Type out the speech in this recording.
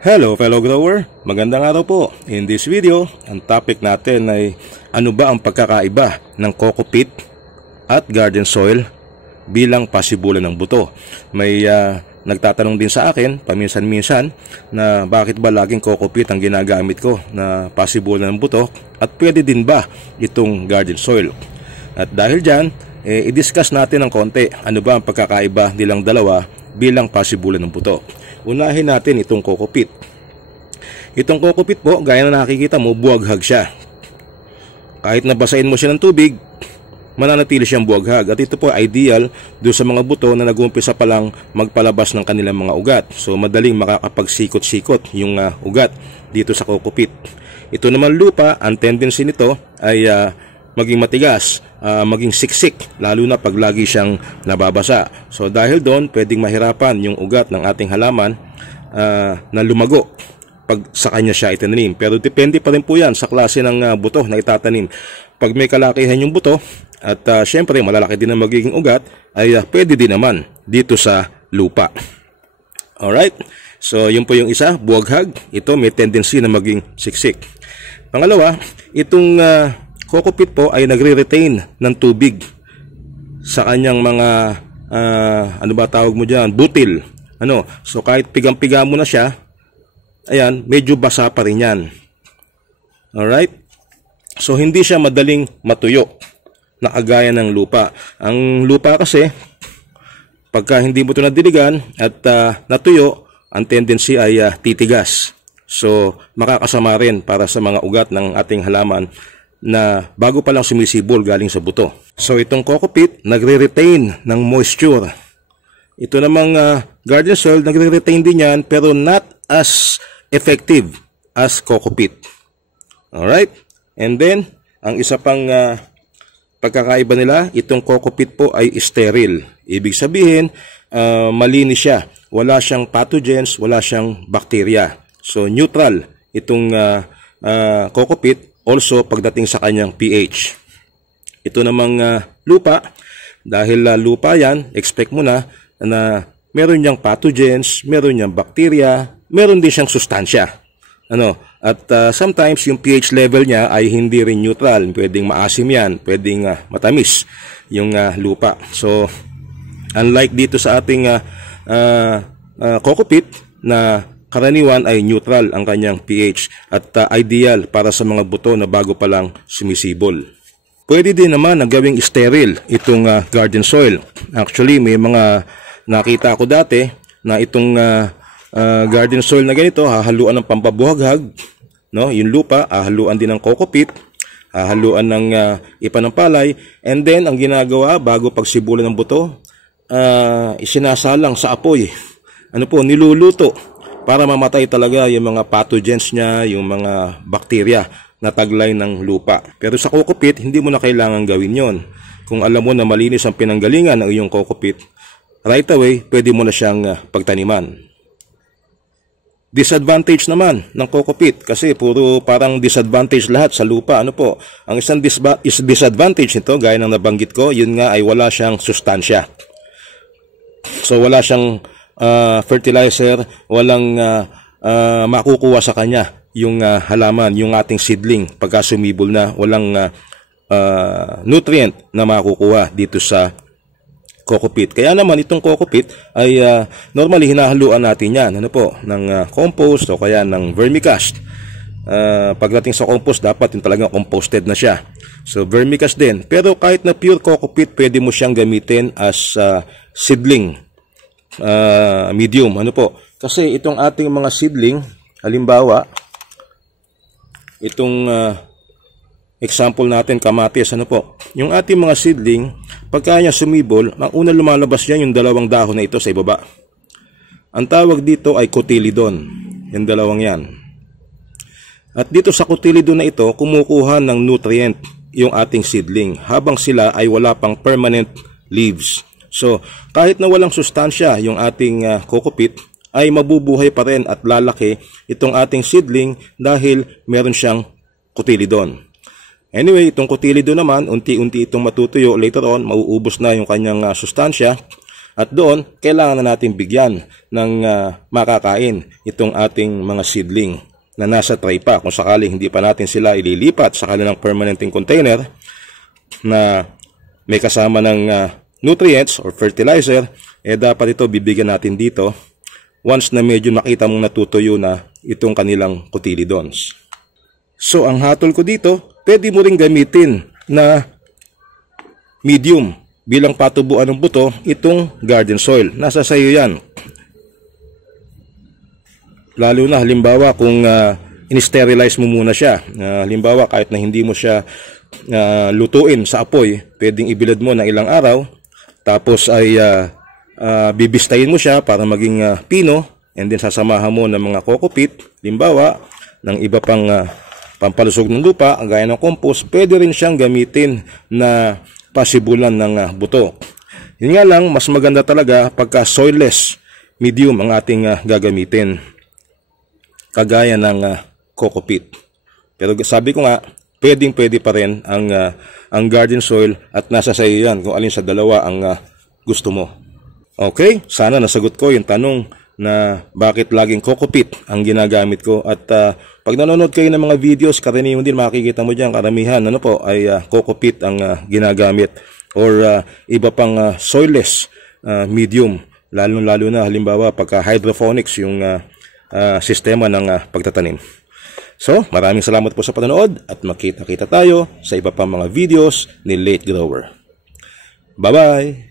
Hello fellow grower, magandang araw po. In this video, ang topic natin ay ano ba ang pagkakaiba ng coco peat at garden soil bilang pasibulan ng buto. May nagtatanong din sa akin paminsan-minsan na bakit ba laging coco peat ang ginagamit ko na pasibulan ng buto at pwede din ba itong garden soil. At dahil dyan, i-discuss natin ng konti ano ba ang pagkakaiba nilang dalawa bilang pasibulan ng buto. Unahin natin itong coco peat. Itong coco peat po, gaya na nakikita mo, buwaghag siya. Kahit nabasain mo siya ng tubig, mananatili siyang buwaghag. At ito po ideal doon sa mga buto na nag-uumpisa pa lang magpalabas ng kanilang mga ugat. So madaling makakapagsikot-sikot yung ugat dito sa coco peat. Ito naman lupa, ang tendency nito ay maging matigas, maging siksik, lalo na pag lagi siyang nababasa. So dahil doon, pwedeng mahirapan yung ugat ng ating halaman na lumago pag sa kanya siya itananim. Pero depende pa rin po yan sa klase ng buto na itatanim. Pag may kalakihan yung buto at syempre malalaki din ang magiging ugat, ay pwede din naman dito sa lupa. Alright, so yun po yung isa, buwaghag. Ito may tendency na maging siksik. Pangalawa, itong coco peat po ay nagre-retain ng tubig sa kanyang mga ano ba tawag mo diyan, butil. So kahit pigang-piga mo na siya, ayan, medyo basa pa rin yan. Alright? So hindi siya madaling matuyo na kagaya ng lupa. Ang lupa kasi pagka hindi mo ito nadiligan at natuyo, ang tendency ay titigas. So makakasama rin para sa mga ugat ng ating halaman na bago pa lang sumisibol galing sa buto. So itong coco peat nagre-retain ng moisture. Ito namang garden soil nagre-retain din yan pero not as effective as coco peat. Alright? And then, ang isa pang pagkakaiba nila, itong coco peat po ay sterile. Ibig sabihin, malinis siya. Wala siyang pathogens, wala siyang bacteria. So neutral itong coco peat. Also, pagdating sa kanyang pH. Ito namang lupa, dahil lupa yan, expect mo na meron niyang pathogens, meron niyang bacteria, meron din siyang sustansya. At sometimes yung pH level niya ay hindi rin neutral. Pwedeng maasim yan, pwedeng matamis yung lupa. So, unlike dito sa ating coco peat na karaniwan ay neutral ang kanyang pH at ideal para sa mga buto na bago pa lang sumisibol. Pwede din naman na gawing sterile itong garden soil. Actually, may mga nakita ko dati na itong garden soil na ganito, hahaluan ng pampabuhaghag, yung lupa, hahaluan din ng coco peat, hahaluan ng ipa ng palay, and then ang ginagawa bago pagsibulan ng buto, isinasalang sa apoy. Niluluto para mamatay talaga yung mga pathogens niya, yung mga bakterya na taglay ng lupa. Pero sa coco peat, hindi mo na kailangan gawin yon. Kung alam mo na malinis ang pinanggalingan ng iyong coco peat, right away, pwede mo na siyang pagtaniman. Disadvantage naman ng coco peat, kasi puro parang disadvantage lahat sa lupa. Ang isang disadvantage nito, gaya ng nabanggit ko, yun nga ay wala siyang sustansya. So wala siyang fertilizer, walang makukuha sa kanya yung halaman, yung ating seedling pagka sumibol na, walang nutrient na makukuha dito sa coco peat. Kaya naman itong coco peat ay normally hinahaluan natin yan ng compost o kaya ng vermicast. Pagdating sa compost, dapat yung talagang composted na siya. So vermicast din. Pero kahit na pure coco peat, pwede mo siyang gamitin as seedling medium. Kasi itong ating mga seedling, halimbawa itong example natin, kamatis, yung ating mga seedling, pagka niya sumibol, ang unang lumalabas yan yung dalawang dahon na ito sa ibaba. Ang tawag dito ay cotyledon, yung dalawang yan. At dito sa cotyledon na ito, kumukuha ng nutrient yung ating seedling habang sila ay wala pang permanent leaves. So, kahit na walang sustansya yung ating coco peat, ay mabubuhay pa rin at lalaki itong ating seedling dahil meron siyang cotyledon. Anyway, itong cotyledon naman, unti-unti itong matutuyo. Later on, mauubos na yung kanyang sustansya. At doon, kailangan na natin bigyan ng makakain itong ating mga seedling na nasa tray pa. Kung sakaling hindi pa natin sila ililipat sa kanilang permanenting container na may kasama ng nutrients or fertilizer, dapat ito bibigyan natin dito once na medyo makita mong natutuyo na itong kanilang cotyledons. So, ang hatol ko dito, pwede mo ring gamitin na medium bilang patubuan ng buto itong garden soil. Nasa sayo yan. Lalo na halimbawa kung in-sterilize mo muna siya. Halimbawa kahit na hindi mo siya lutuin sa apoy, pwedeng ibilad mo ng ilang araw, tapos ay bibistayin mo siya para maging pino, and then sasamahan mo ng mga coco peat, halimbawa ng iba pang pampalusog ng lupa, gaya ng compost. Pwede rin siyang gamitin na pasibulan ng buto. Yun nga lang, mas maganda talaga pagka soilless medium ang ating gagamitin, kagaya ng coco peat. Pero sabi ko nga, pwede pa rin ang garden soil, at nasa sa iyo yan kung alin sa dalawa ang gusto mo. Okay, sana nasagot ko yung tanong na bakit laging coco peat ang ginagamit ko. At pag nanonood kayo ng mga videos, karaniwan din makikita mo dyan, karamihan ay coco peat ang ginagamit, or iba pang soilless medium, lalo na halimbawa pagka hydroponics yung sistema ng pagtatanim. So, maraming salamat po sa panonood, at makita-kita tayo sa iba pang mga videos ni Late Grower. Bye-bye!